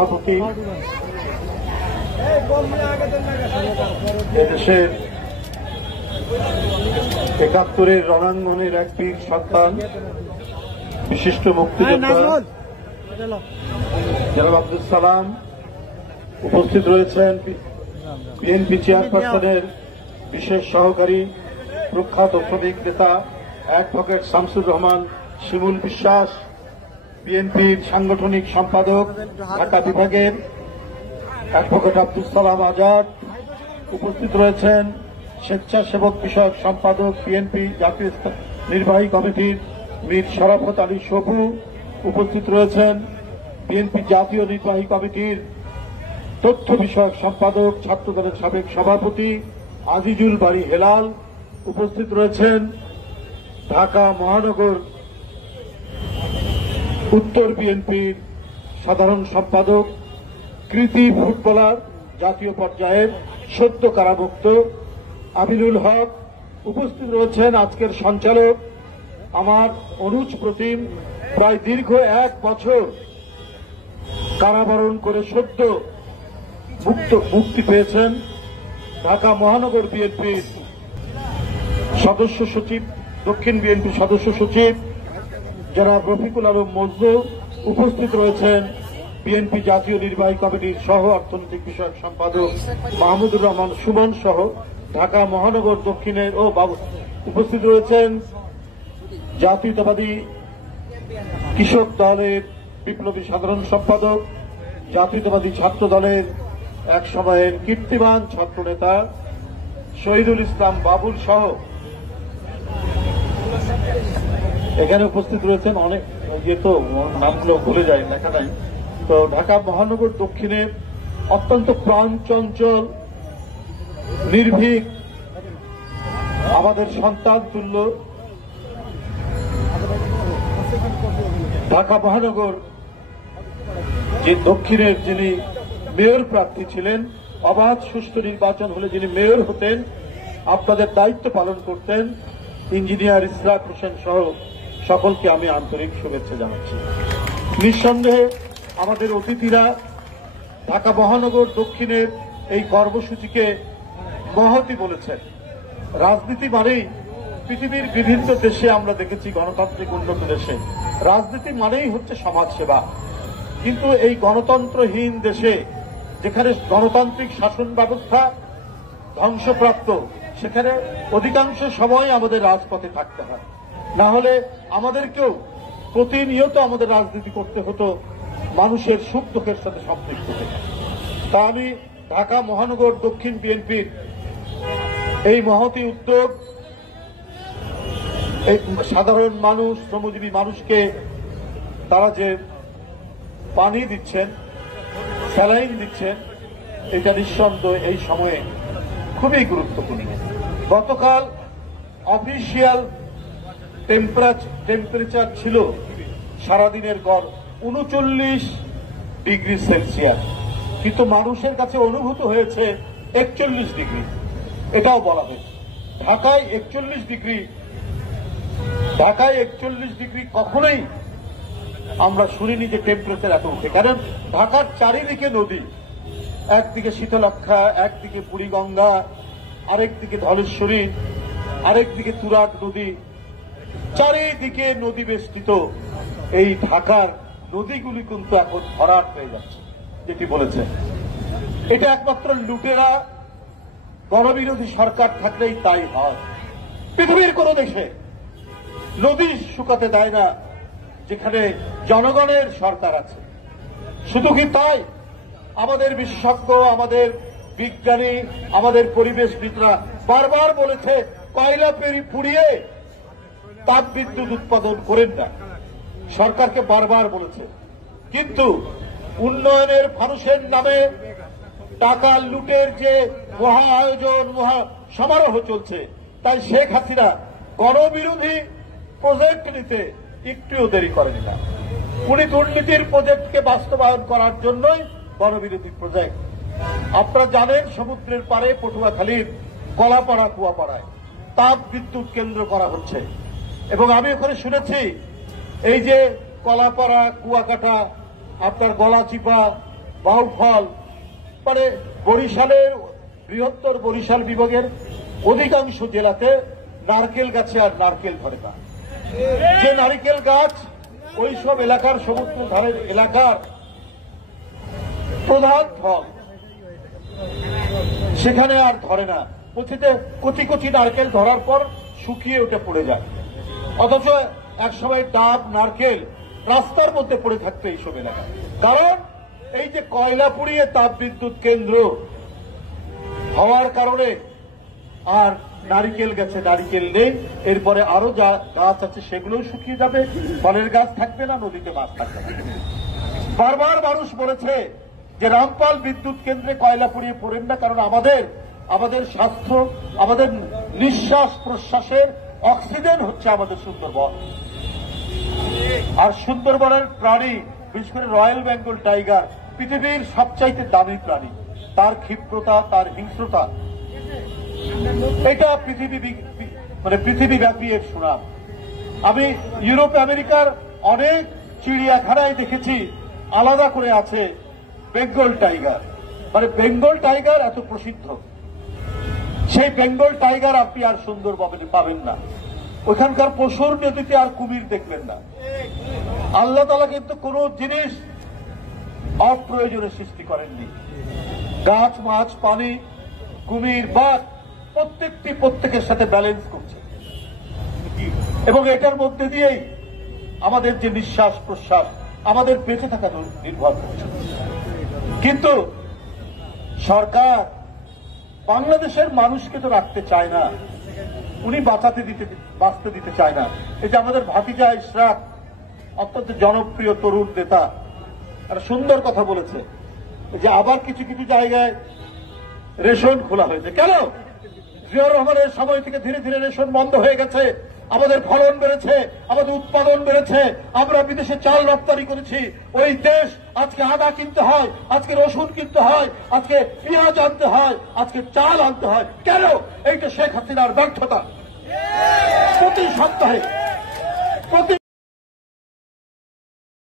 সভাপতি, এদেশের ৭১-এর রণাঙ্গনের এক বীর সন্তান, বিশিষ্ট মুক্তিযোদ্ধা জনাব আব্দুল সালাম উপস্থিত রয়েছেন। বিএনপি চেয়ারপারসনের বিশেষ সহকারী প্রখ্যাত শ্রমিক নেতা অ্যাডভোকেট শামসুর রহমান শিমুল বিশ্বাস, বিএনপির সাংগঠনিক সম্পাদক ঢাকা বিভাগের অ্যাডভোকেট আব্দুল সালাম আজাদ, উপস্থিত রয়েছেন স্বেচ্ছাসেবক বিষয়ক সম্পাদক বিএনপি জাতীয় নির্বাহী কমিটির মীর শরাফত আলী সপু, উপস্থিত রয়েছেন বিএনপি জাতীয় নির্বাহী কমিটির তথ্য বিষয়ক সম্পাদক ছাত্রদলের সাবেক সভাপতি আজিজুল বারী হেলাল, উপস্থিত রয়েছেন ঢাকা মহানগর উত্তর বিএনপির সাধারণ সম্পাদক কৃতি ফুটবলার জাতীয় পর্যায়ের সদ্য কারামুক্ত আমিনুল হক, উপস্থিত রয়েছেন আজকের সঞ্চালক আমার অনুজ প্রতিম, প্রায় দীর্ঘ 1 বছর কারাবরণ করে সদ্য মুক্তি পেয়েছেন ঢাকা মহানগর বিএনপির সদস্য সচিব, দক্ষিণ বিএনপি সদস্য সচিব জনাব রফিকুল আলম মজনু, উপস্থিত রয়েছেন বিএনপি জাতীয় নির্বাহী কমিটির সহ অর্থনৈতিক বিষয়ক সম্পাদক মাহমুদুর রহমান সুমন সহ ঢাকা মহানগর দক্ষিণের উপস্থিত রয়েছেন জাতীয়তাবাদী কৃষক দলের বিপ্লবী সাধারণ সম্পাদক, জাতীয়তাবাদী ছাত্র দলের এক সময়ের কীর্তিমান ছাত্রনেতা শহীদুল ইসলাম বাবুল সহ এখানে উপস্থিত রয়েছেন অনেক, তো নামগুলো ভুলে যায়, লেখা নাই। তো ঢাকা মহানগর দক্ষিণের অত্যন্ত প্রাণচঞ্চল নির্ভীক আমাদের সন্তান তুল্য ঢাকা মহানগর যে দক্ষিণের যিনি মেয়র প্রার্থী ছিলেন, অবাধ সুষ্ঠু নির্বাচন হলে যিনি মেয়র হতেন, আপনাদের দায়িত্ব পালন করতেন, ইঞ্জিনিয়ার ইসরাক হোসেন সহ সকলকে আমি আন্তরিক শুভেচ্ছা জানাচ্ছি। নিঃসন্দেহে আমাদের অতিথিরা ঢাকা মহানগর দক্ষিণের এই কর্মসূচিকে মহতি বলেছেন। রাজনীতি মানেই পৃথিবীর বিভিন্ন দেশে আমরা দেখেছি, গণতান্ত্রিক উন্নত দেশে রাজনীতি মানেই হচ্ছে সমাজসেবা, কিন্তু এই গণতন্ত্রহীন দেশে যেখানে গণতান্ত্রিক শাসন ব্যবস্থা ধ্বংসপ্রাপ্ত, সেখানে অধিকাংশ সময় আমাদের রাজপথে থাকতে হয়, না হলে আমাদেরকেও প্রতিনিয়ত আমাদের রাজনীতি করতে হতো মানুষের সুখ দুঃখের সাথে সম্পৃক্ত থেকে। তা আমি ঢাকা মহানগর দক্ষিণ বিএনপির এই মহতী উদ্যোগ, এই সাধারণ মানুষ, শ্রমজীবী মানুষকে তারা যে পানি দিচ্ছেন, স্যালাইন দিচ্ছেন, এটা নিঃসন্দেহে এই সময়ে খুবই গুরুত্বপূর্ণ। গতকাল অফিসিয়াল টেম্পারেচার ছিল সারাদিনের গড় 39 ডিগ্রি সেলসিয়াস, কিন্তু মানুষের কাছে অনুভূত হয়েছে 41 ডিগ্রি। এটাও বলা হয়েছে ঢাকায় 41 ডিগ্রি কখনোই আমরা শুনিনি যে টেম্পারেচার এত উঠে। কারণ ঢাকার চারিদিকে নদী, একদিকে শীতলক্ষা, একদিকে বুড়িগঙ্গা, আরেকদিকে ধলেশ্বরী, আরেকদিকে তুরাগ নদী, চারিদিকে নদী বেষ্টিত এই ঢাকার নদীগুলি কিন্তু এখন ভরাট হয়ে যাচ্ছে, যেটি বলেছেন। এটা একমাত্র লুটেরা গণবিরোধী সরকার থাকলেই তাই হয়। পৃথিবীর কোন দেশে নদী শুকাতে দেয় না যেখানে জনগণের সরকার আছে। শুধু কি তাই, আমাদের বিশেষজ্ঞ, আমাদের বিজ্ঞানী, আমাদের পরিবেশবিদরা বারবার বলেছে কয়লা পুড়িয়ে তাপ বিদ্যুৎ উৎপাদন করেন না, সরকারকে বারবার বলেছে। কিন্তু উন্নয়নের ফানুসের নামে টাকা লুটের যে মহা আয়োজন, মহা সমারোহ চলছে, তাই শেখ হাসিনা গণবিরোধী প্রজেক্ট নিতে একটুও দেরি করেন না। উনি দুর্নীতির প্রজেক্টকে বাস্তবায়ন করার জন্যই গণবিরোধী প্রজেক্ট। আপনারা জানেন সমুদ্রের পাড়ে পটুয়াখালীর কলাপাড়া কুয়াপাড়ায় তাপ বিদ্যুৎ কেন্দ্র করা হচ্ছে, এবং আমি ওখানে শুনেছি এই যে কলাপাড়া, কুয়াকাটা, আপনার গলাচিপা, বাউফল, মানে বরিশালের বৃহত্তর বরিশাল বিভাগের অধিকাংশ জেলাতে নারকেল গাছে আর নারকেল ধরে না। যে নারিকেল গাছ ওইসব এলাকার সমুদ্র ধারের এলাকার প্রধান ফল, সেখানে আর ধরে না। কচি কচি নারকেল ধরার পর শুকিয়ে উঠে পড়ে যায়। অথচ একসময় ডাব, নারকেল রাস্তার মধ্যে পড়ে থাকতো এইসব এলাকায়। কারণ এই যে কয়লা পুড়িয়ে তাপ বিদ্যুৎ কেন্দ্র হওয়ার কারণে আর নারিকেল গাছে নারিকেল নেই। এরপরে আরো যা গাছ আছে সেগুলোও শুকিয়ে যাবে, ফলের গাছ থাকবে না, নদীতে মাছ থাকবে না। বারবার মানুষ বলেছে যে রামপাল বিদ্যুৎ কেন্দ্রে কয়লা পুড়িয়ে পড়েন না, কারণ আমাদের স্বাস্থ্য, আমাদের নিঃশ্বাস প্রশ্বাসের অক্সিজেন হচ্ছে আমাদের সুন্দরবন। আর সুন্দরবনের প্রাণী, বিশেষ করে রয়্যাল বেঙ্গল টাইগার, পৃথিবীর সবচাইতে দামি প্রাণী। তার ক্ষিপ্রতা, তার হিংস্রতা, এটা পৃথিবীব্যাপী এর সুনাম। আমি ইউরোপ আমেরিকার অনেক চিড়িয়াখানায় দেখেছি আলাদা করে আছে বেঙ্গল টাইগার। মানে বেঙ্গল টাইগার এত প্রসিদ্ধ, সেই বেঙ্গল টাইগার আপনি আর সুন্দরবনে পাবেন না। ওখানকার পশুর নদীতে আর কুমির দেখবেন না। আল্লাহ তাআলা কিন্তু কোন জিনিস অপ্রয়োজনে সৃষ্টি করেননি। গাছ, মাছ, পানি, কুমির, বাঘ প্রত্যেকের সাথে ব্যালেন্স করছে, এবং এটার মধ্যে দিয়েই আমাদের যে নিঃশ্বাস প্রশ্বাস, আমাদের বেঁচে থাকা নির্ভর করছে। কিন্তু সরকার বাংলাদেশের মানুষকে তো রাখতে চায় না, উনি বাঁচতে দিতে চায় না। এই যে আমাদের ভাতিজা ইশরাক, অত্যন্ত জনপ্রিয় তরুণ নেতা, একটা সুন্দর কথা বলেছে যে আবার কিছু কিছু জায়গায় রেশন খোলা হয়েছে। কেন? জিয়াউর রহমানের সময় থেকে ধীরে ধীরে রেশন বন্ধ হয়ে গেছে, আমাদের ফলন বেড়েছে, আমাদের উৎপাদন বেড়েছে, আমরা বিদেশে চাল রপ্তানি করেছি। ওই দেশ আজকে আদা কিনতে হয়, আজকে রসুন কিনতে হয়, আজকে পেঁয়াজ আনতে হয়, আজকে চাল আনতে হয়। কেন? এইটা শেখ হাসিনার ব্যর্থতা। প্রতি সপ্তাহে